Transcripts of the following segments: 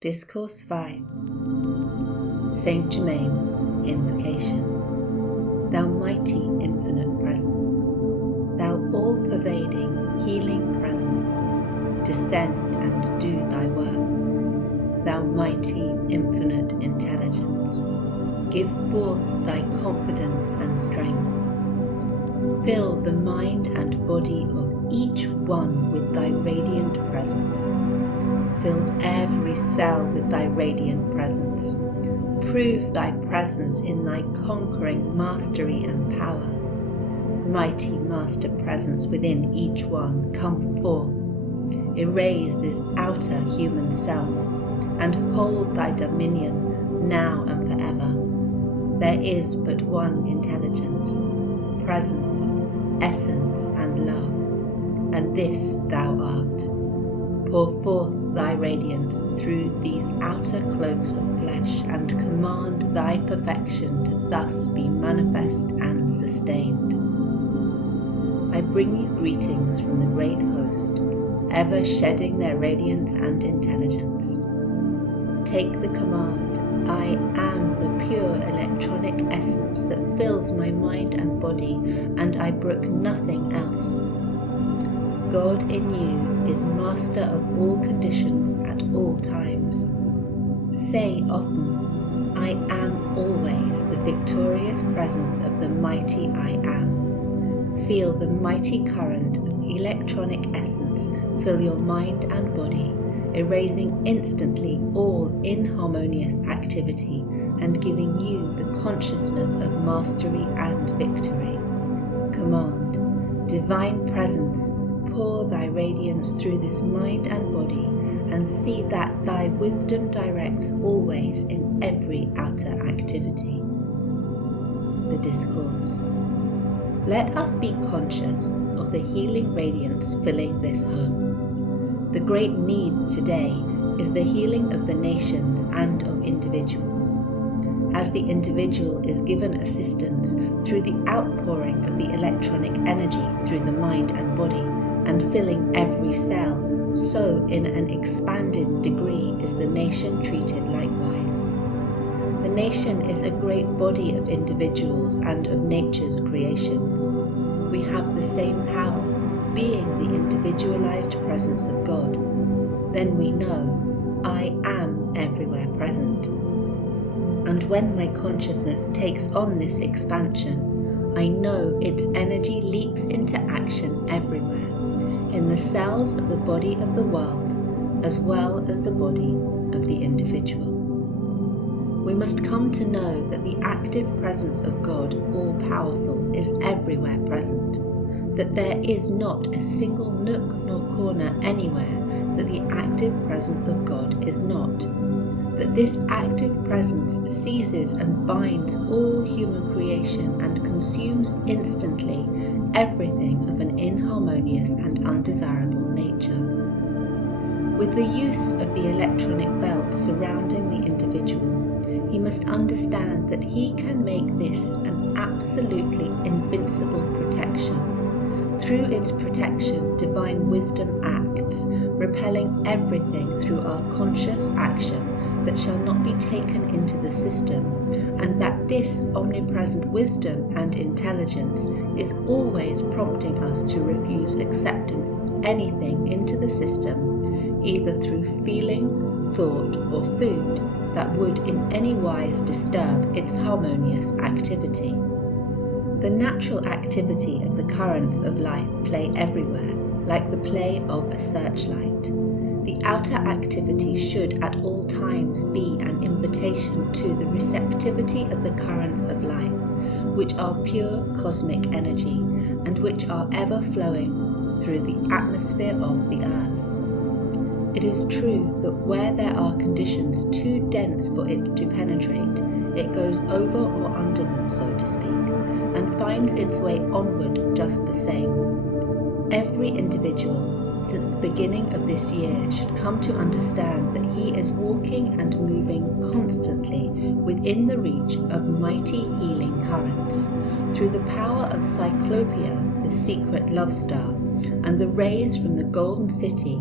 Discourse 5. Saint Germain, Invocation. Thou mighty infinite presence, thou all-pervading healing presence, descend and do thy work. Thou mighty infinite intelligence, give forth thy confidence and strength. Fill the mind and body of each one with thy radiant presence. Fill every cell with thy radiant presence. Prove thy presence in thy conquering mastery and power. Mighty master presence within each one, come forth. Erase this outer human self and hold thy dominion now and forever. There is but one intelligence, presence, essence and love, and this thou art. Pour forth thy radiance through these outer cloaks of flesh and command thy perfection to thus be manifest and sustained. I bring you greetings from the great host, ever shedding their radiance and intelligence. Take the command, I am the pure electronic essence that fills my mind and body, and I brook nothing else. God in you is master of all conditions at all times. Say often, I am always the victorious presence of the mighty I am. Feel the mighty current of electronic essence fill your mind and body, erasing instantly all inharmonious activity and giving you the consciousness of mastery and victory. Command, divine presence, pour thy radiance through this mind and body, and see that thy wisdom directs always in every outer activity. The Discourse. Let us be conscious of the healing radiance filling this home. The great need today is the healing of the nations and of individuals. As the individual is given assistance through the outpouring of the electronic energy through the mind and body, and filling every cell, so in an expanded degree is the nation treated likewise. The nation is a great body of individuals and of nature's creations. We have the same power, being the individualized presence of God. Then we know, I am everywhere present. And when my consciousness takes on this expansion, I know its energy leaps into action everywhere, in the cells of the body of the world, as well as the body of the individual. We must come to know that the active presence of God, all-powerful, is everywhere present, that there is not a single nook nor corner anywhere that the active presence of God is not, that this active presence seizes and binds all human creation and consumes instantly everything of an inharmonious and undesirable nature. With the use of the electronic belt surrounding the individual, he must understand that he can make this an absolutely invincible protection. Through its protection, divine wisdom acts, repelling everything through our conscious action that shall not be taken into the system, and that this omnipresent wisdom and intelligence is always prompting us to refuse acceptance of anything into the system, either through feeling, thought, or food that would in any wise disturb its harmonious activity. The natural activity of the currents of life play everywhere, like the play of a searchlight. The outer activity should at all times be an invitation to the receptivity of the currents of life, which are pure cosmic energy, and which are ever flowing through the atmosphere of the earth. It is true that where there are conditions too dense for it to penetrate, it goes over or under them, so to speak, and finds its way onward just the same. Every individual, since the beginning of this year, should come to understand that he is walking and moving constantly within the reach of mighty healing currents, through the power of Cyclopia, the secret love star, and the rays from the golden city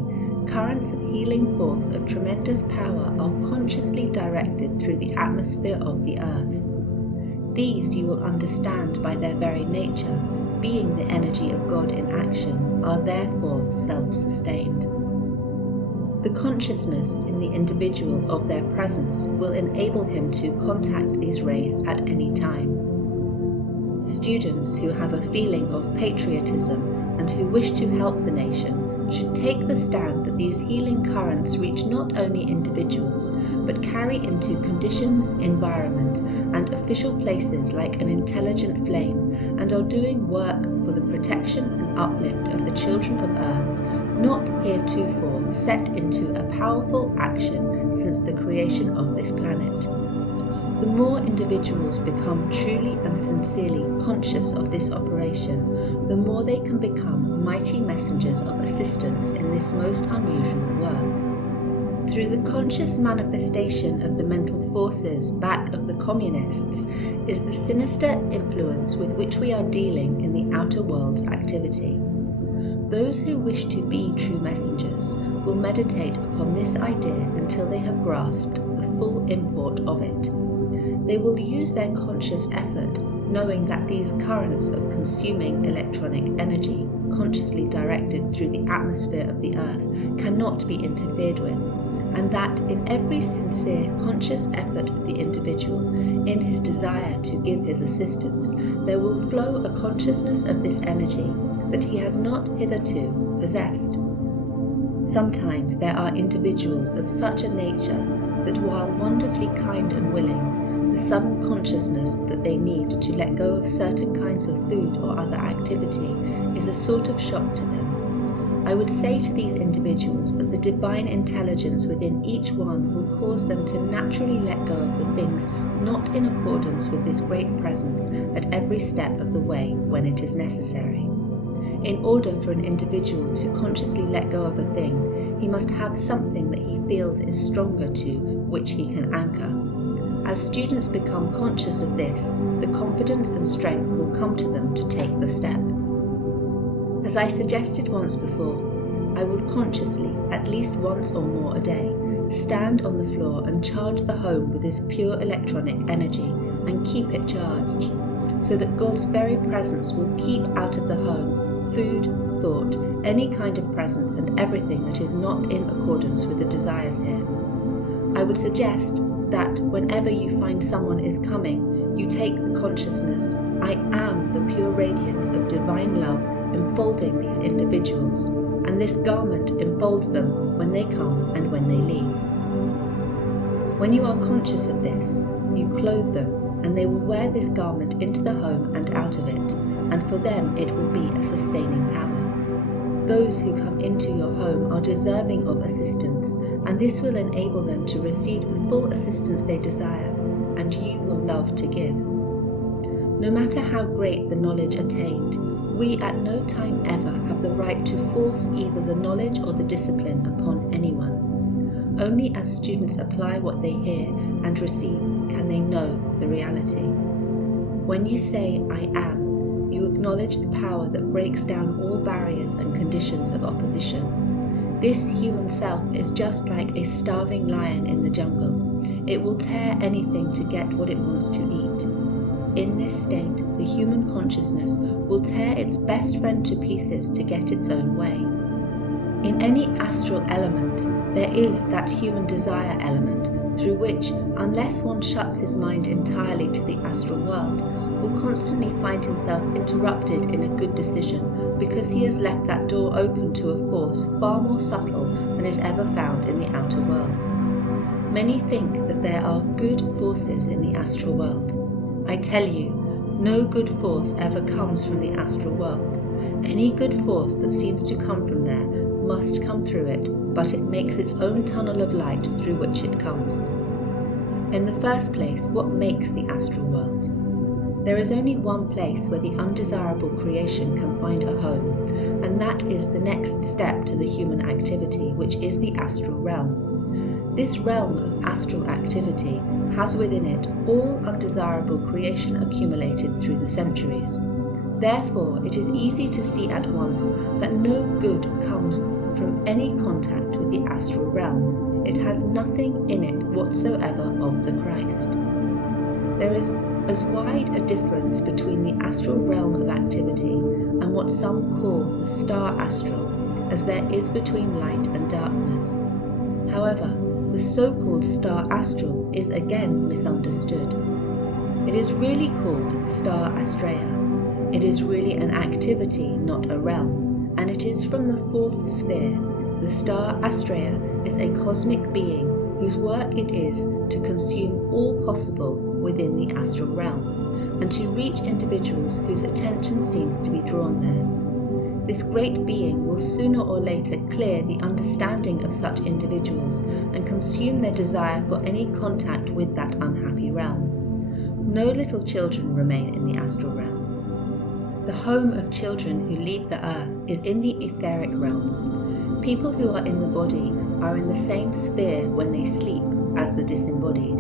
currents of healing force of tremendous power are consciously directed through the atmosphere of the earth. These you will understand by their very nature, being the energy of God in action, are therefore self-sustained. The consciousness in the individual of their presence will enable him to contact these rays at any time. Students who have a feeling of patriotism and who wish to help the nation should take the stand that these healing currents reach not only individuals, but carry into conditions, environment, and official places like an intelligent flame, and are doing work for the protection and uplift of the children of earth, not heretofore set into a powerful action since the creation of this planet. The more individuals become truly and sincerely conscious of this operation, the more they can become mighty messengers of assistance in this most unusual work. Through the conscious manifestation of the mental forces back of the communists is the sinister influence with which we are dealing in the outer world's activity. Those who wish to be true messengers will meditate upon this idea until they have grasped the full import of it. They will use their conscious effort, knowing that these currents of consuming electronic energy, consciously directed through the atmosphere of the earth, cannot be interfered with, and that in every sincere, conscious effort of the individual, in his desire to give his assistance, there will flow a consciousness of this energy that he has not hitherto possessed. Sometimes there are individuals of such a nature that while wonderfully kind and willing, the sudden consciousness that they need to let go of certain kinds of food or other activity is a sort of shock to them. I would say to these individuals that the divine intelligence within each one will cause them to naturally let go of the things not in accordance with this great presence at every step of the way when it is necessary. In order for an individual to consciously let go of a thing, he must have something that he feels is stronger to which he can anchor. As students become conscious of this, the confidence and strength will come to them to take the step. As I suggested once before, I would consciously, at least once or more a day, stand on the floor and charge the home with this pure electronic energy and keep it charged, so that God's very presence will keep out of the home food, thought, any kind of presence and everything that is not in accordance with the desires here. I would suggest that whenever you find someone is coming, you take the consciousness, I am the pure radiance of divine love enfolding these individuals, and this garment enfolds them when they come and when they leave. When you are conscious of this, you clothe them, and they will wear this garment into the home and out of it, and for them it will be a sustaining power. Those who come into your home are deserving of assistance, and this will enable them to receive the full assistance they desire, and you will love to give. No matter how great the knowledge attained, we at no time ever have the right to force either the knowledge or the discipline upon anyone. Only as students apply what they hear and receive can they know the reality. When you say, I am, you acknowledge the power that breaks down all barriers and conditions of opposition. This human self is just like a starving lion in the jungle. It will tear anything to get what it wants to eat. In this state, the human consciousness will tear its best friend to pieces to get its own way. In any astral element, there is that human desire element through which, unless one shuts his mind entirely to the astral world, will constantly find himself interrupted in a good decision because he has left that door open to a force far more subtle than is ever found in the outer world. Many think that there are good forces in the astral world. I tell you, no good force ever comes from the astral world. Any good force that seems to come from there must come through it, but it makes its own tunnel of light through which it comes. In the first place, what makes the astral world? There is only one place where the undesirable creation can find a home, and that is the next step to the human activity, which is the astral realm. This realm of astral activity has within it all undesirable creation accumulated through the centuries. Therefore, it is easy to see at once that no good comes from any contact with the astral realm. It has nothing in it whatsoever of the Christ. There is as wide a difference between the astral realm of activity and what some call the star astral as there is between light and darkness. However, the so-called star astral is again misunderstood. It is really called star astrea. It is really an activity, not a realm, and it is from the fourth sphere. The star astrea is a cosmic being whose work it is to consume all possible within the astral realm, and to reach individuals whose attention seems to be drawn there. This great being will sooner or later clear the understanding of such individuals and consume their desire for any contact with that unhappy realm. No little children remain in the astral realm. The home of children who leave the earth is in the etheric realm. People who are in the body are in the same sphere when they sleep as the disembodied.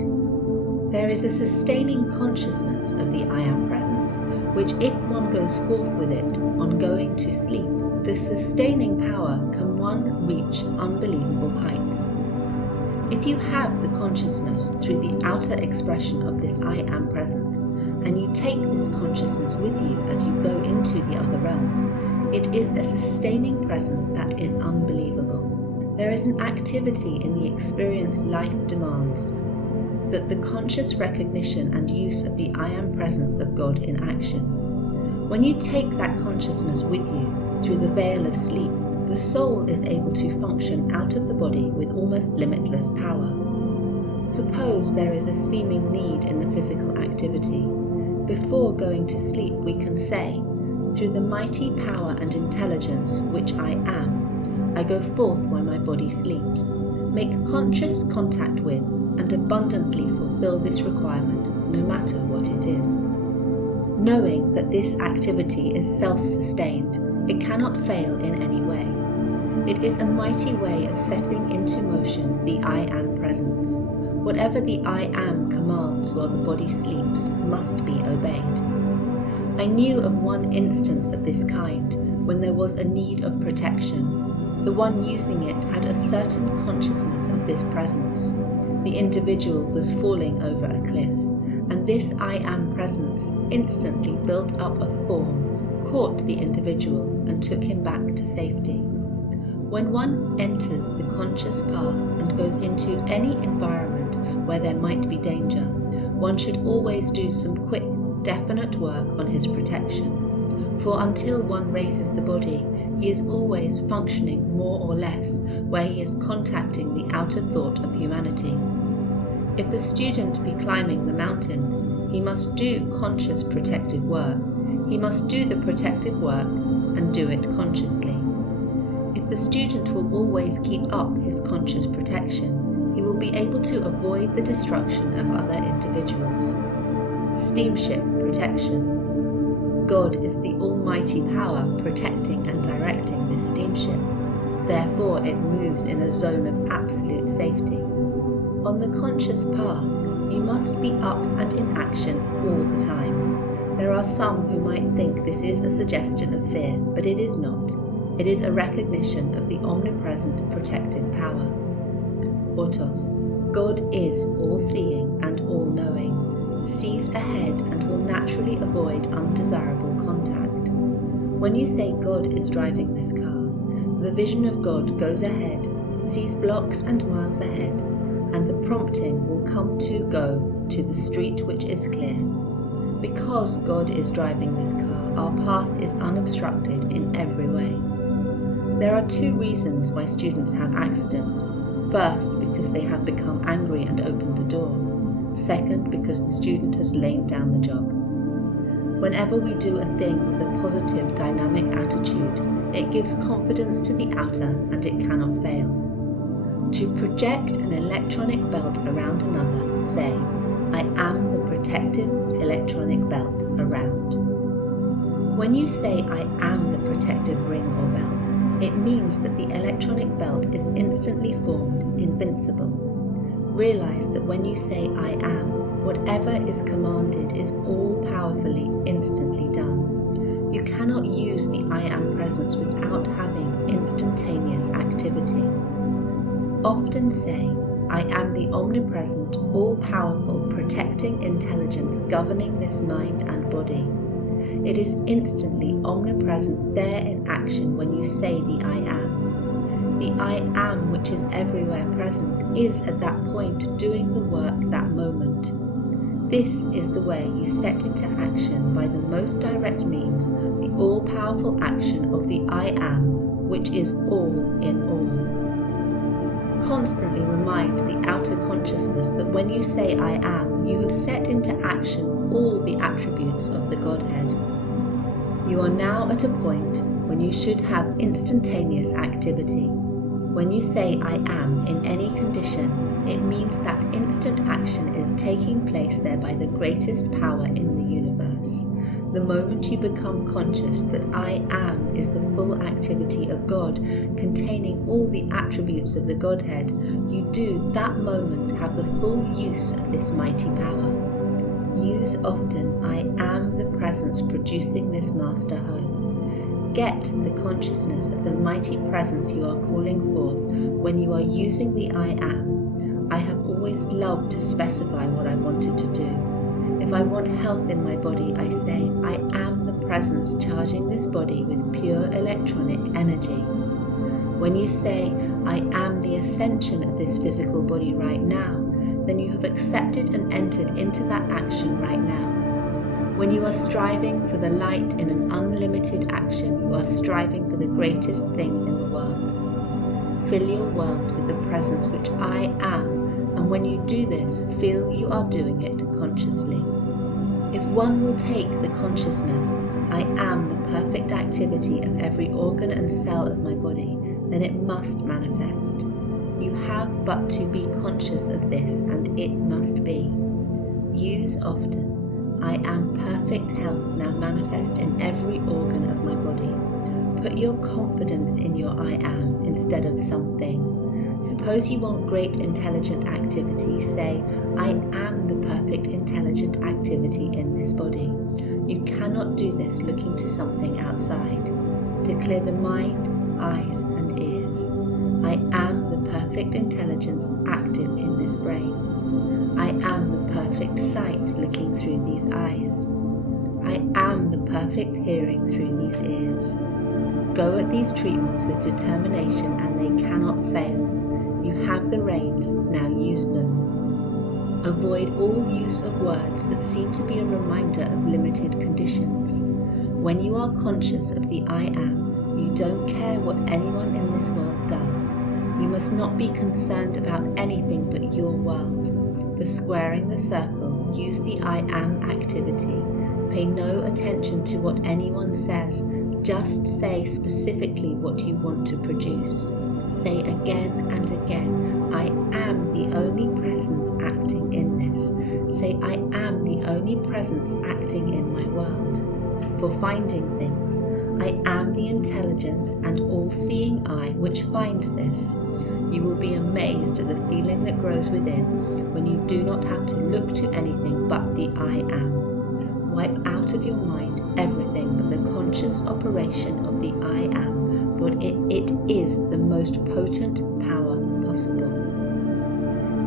There is a sustaining consciousness of the I Am presence, which if one goes forth with it on going to sleep, the sustaining power can one reach unbelievable heights. If you have the consciousness through the outer expression of this I Am presence, and you take this consciousness with you as you go into the other realms, it is a sustaining presence that is unbelievable. There is an activity in the experience life demands, that the conscious recognition and use of the I Am presence of God in action. When you take that consciousness with you through the veil of sleep, the soul is able to function out of the body with almost limitless power. Suppose there is a seeming need in the physical activity. Before going to sleep, we can say, through the mighty power and intelligence which I am, I go forth while my body sleeps. Make conscious contact with and abundantly fulfill this requirement, no matter what it is. Knowing that this activity is self-sustained, it cannot fail in any way. It is a mighty way of setting into motion the I Am presence. Whatever the I Am commands while the body sleeps must be obeyed. I knew of one instance of this kind when there was a need of protection. The one using it had a certain consciousness of this presence. The individual was falling over a cliff, and this I Am presence instantly built up a form, caught the individual, and took him back to safety. When one enters the conscious path and goes into any environment where there might be danger, one should always do some quick, definite work on his protection. For until one raises the body, he is always functioning more or less where he is contacting the outer thought of humanity. If the student be climbing the mountains, he must do conscious protective work. He must do the protective work and do it consciously. If the student will always keep up his conscious protection, he will be able to avoid the destruction of other individuals. Steamship protection. God is the almighty power protecting and directing this steamship. Therefore, it moves in a zone of absolute safety. On the conscious path, you must be up and in action all the time. There are some who might think this is a suggestion of fear, but it is not. It is a recognition of the omnipresent protective power. Autos. God is all-seeing and all-knowing, sees ahead and will naturally avoid undesirable contact. When you say God is driving this car, the vision of God goes ahead, sees blocks and miles ahead, and the prompting will come to go to the street which is clear. Because God is driving this car, our path is unobstructed in every way. There are two reasons why students have accidents. First, because they have become angry and opened the door. Second, because the student has lain down the job. Whenever we do a thing with a positive, dynamic attitude, it gives confidence to the outer and it cannot fail. To project an electronic belt around another, say, I am the protective electronic belt around. When you say I am the protective ring or belt, it means that the electronic belt is instantly formed, invincible. Realize that when you say I am, whatever is commanded is all powerfully, instantly done. You cannot use the I am presence without having instantaneous activity. Often say, I am the omnipresent, all-powerful, protecting intelligence governing this mind and body. It is instantly omnipresent there in action when you say the I am. The I am, which is everywhere present, is at that point doing the work that moment. This is the way you set into action by the most direct means the all-powerful action of the I am, which is all in all. Constantly remind the outer consciousness that when you say I am, you have set into action all the attributes of the Godhead. You are now at a point when you should have instantaneous activity. When you say I am in any condition, it means that instant action is taking place there by the greatest power in the universe. The moment you become conscious that I am is the full activity of God, containing all the attributes of the Godhead, you do that moment have the full use of this mighty power. Use often I am the presence producing this master home. Get the consciousness of the mighty presence you are calling forth when you are using the I am. I have always loved to specify what I wanted to do. If I want health in my body, I say, I am the presence charging this body with pure electronic energy. When you say, I am the ascension of this physical body right now, then you have accepted and entered into that action right now. When you are striving for the light in an unlimited action, you are striving for the greatest thing in the world. Fill your world with the presence which I am, and when you do this, feel you are doing it consciously. If one will take the consciousness, I am the perfect activity of every organ and cell of my body, then it must manifest. You have but to be conscious of this, and it must be. Use often, I am perfect health now manifest in every organ of my body. Put your confidence in your I am instead of something. Suppose you want great intelligent activity, say, I am the perfect intelligent activity in this body. You cannot do this looking to something outside. To clear the mind, eyes and ears. I am the perfect intelligence active in this brain. I am the perfect sight looking through these eyes. I am the perfect hearing through these ears. Go at these treatments with determination and they cannot fail. You have the reins, now use them. Avoid all use of words that seem to be a reminder of limited conditions. When you are conscious of the I am, you don't care what anyone in this world does. You must not be concerned about anything but your world. For squaring the circle, use the I am activity. Pay no attention to what anyone says. Just say specifically what you want to produce. Say again and again, I am the only presence acting in this. Say, I am the only presence acting in my world. For finding things, I am the intelligence and all-seeing eye which finds this. You will be amazed at the feeling that grows within when you do not have to look to anything but the I am. Wipe out of your mind everything but the conscious operation of the I am, for it is the most potent power possible.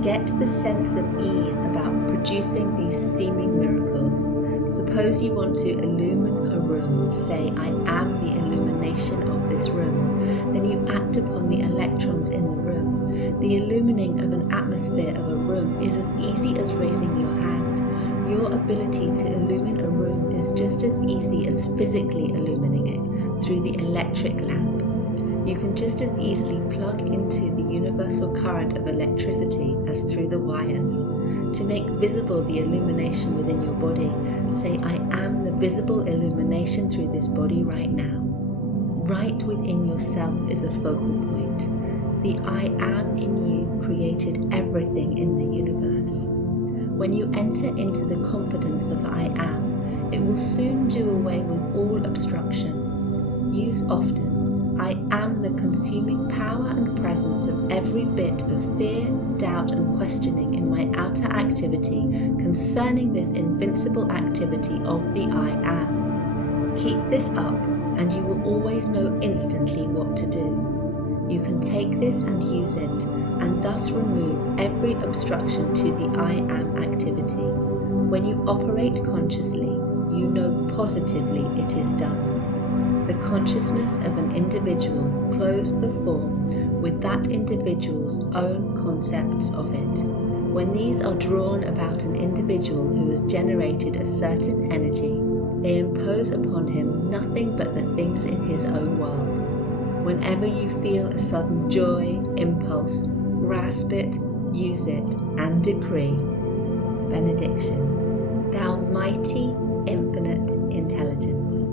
Get the sense of ease about producing these seeming miracles. Suppose you want to illumine a room, say, I am the illumination of this room. Then you act upon the electrons in the room. The illumining of an atmosphere of a room is as easy as raising your hand. Your ability to illumine a room is just as easy as physically illumining it through the electric lamp. You can just as easily plug into the universal current of electricity as through the wires. To make visible the illumination within your body, say, I am the visible illumination through this body right now. Right within yourself is a focal point. The I am in you created everything in the universe. When you enter into the confidence of I am, it will soon do away with all obstruction. Use often, I am the consuming power and presence of every bit of fear, doubt and questioning in my outer activity concerning this invincible activity of the I am. Keep this up and you will always know instantly what to do. You can take this and use it, and thus remove every obstruction to the I am activity. When you operate consciously, you know positively it is done. The consciousness of an individual clothes the form with that individual's own concepts of it. When these are drawn about an individual who has generated a certain energy, they impose upon him nothing but the things in his own world. Whenever you feel a sudden joy, impulse, grasp it, use it, and decree. Benediction. Thou mighty, infinite intelligence,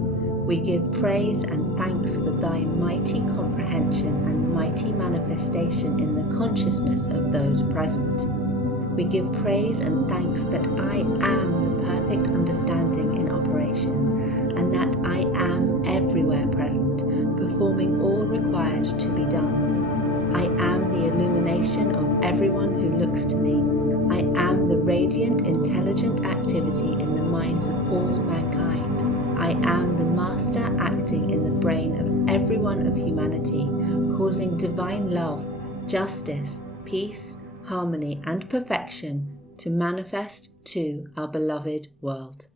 we give praise and thanks for thy mighty comprehension and mighty manifestation in the consciousness of those present. We give praise and thanks that I am the perfect understanding in operation, and that I am everywhere present, performing all required to be done. I am the illumination of everyone who looks to me. I am the radiant, intelligent activity in the minds of all mankind. I am the master acting in the brain of everyone of humanity, causing divine love, justice, peace, harmony and perfection to manifest to our beloved world.